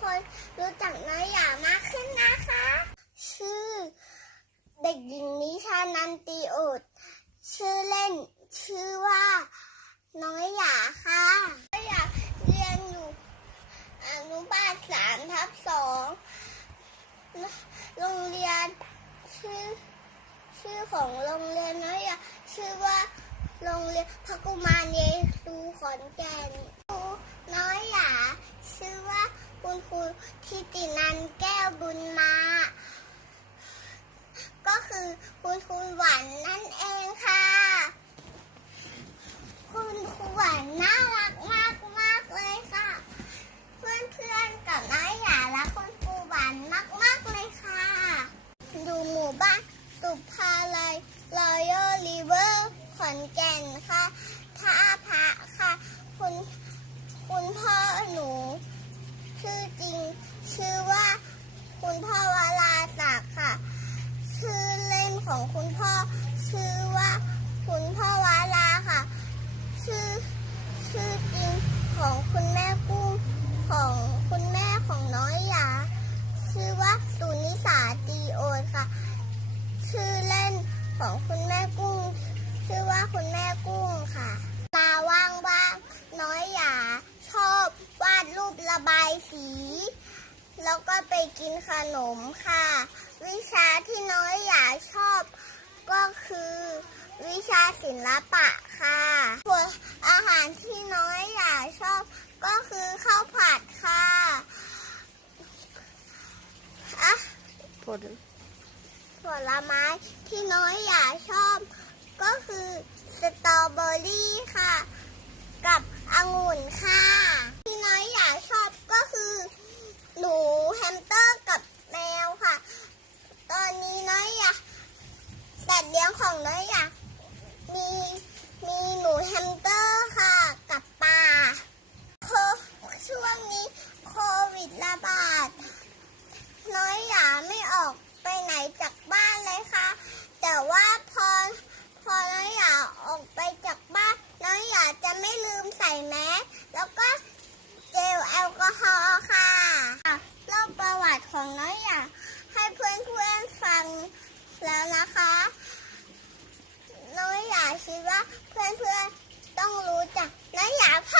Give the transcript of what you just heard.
คนรู้จักน้อยหยามากขึ้นนะคะ ชื่อ เด็กหญิงนิชานันตีโอดชื่อเล่นชื่อว่า น้อยหยาค่ะน้อยหยาเรียนอยู่อนุบาลสามทับสองโรงเรียนชื่อชื่อของโรงเรียนน้อยหยาชื่อว่าโรงเรียนพระกุมารเยซูขอนแก่นน้อยหยาชื่อว่า ทิตินันแก้วบุญมา ก็คือคุณครูหวานนั่นเองค่ะ คุณครูหวานน่ารักมากมากเลยค่ะ เพื่อนเพื่อนๆกับน้อยหยาและคุณครูหวานมากมากเลยค่ะดูหมู่บ้านสุภาลัยรอยัลริเวอร์ขอนแก่นค่ะท่าพระค่ะ คุณคุณพ่อหนู ชื่อจริง ชื่อว่าคุณพ่อวราศักดิ์ค่ะ ชื่อเล่นของคุณพ่อ ชื่อว่าคุณพ่อวาลาค่ะ ชื่อชื่อจริงของคุณแม่กุ้งของคุณแม่ของน้อยหยาชื่อว่าสุนิสาตีโอค่ะ ชื่อเล่นของคุณแม่กุ้ง ชื่อว่าคุณแม่กุ้งค่ะตาว่างบ้างๆน้อยหยาชอบวาดรูประบายสี ก็ไปกินขนมค่ะ วิชาที่น้อยหยากชอบก็คือ วิชาศิลปะค่ะส่วนอาหารที่น้อยหยากชอบก็คือข้าวผัดค่ะอะผลผลไม้ที่น้อยหยากชอบก็คือสตรอเบอรี่ค่ะ กับองุ่นค่ะ ที่น้อยหยาชอบก็คือ หนูแฮมสเตอร์กับแมวค่ะ ตอนนี้น้อยหยา แต่เลี้ยงของน้อยหยามีมีหนูแฮมสเตอร์ค่ะกับปลาโคช่วงนี้โควิดระบาด น้อยหยาไม่ออกไปไหนจากบ้านเลยค่ะ แต่ว่าพอพอน้อยหยาออกไปจากบ้านน้อยหยาจะไม่ลืมใส่แมสแล้วก็เจลแอลกอฮอล์ค่ะเล่าประวัติของน้อยหยาให้เพื่อนๆฟังแล้วนะคะ เพื่อนๆต้องรู้จักน้อย่าพลา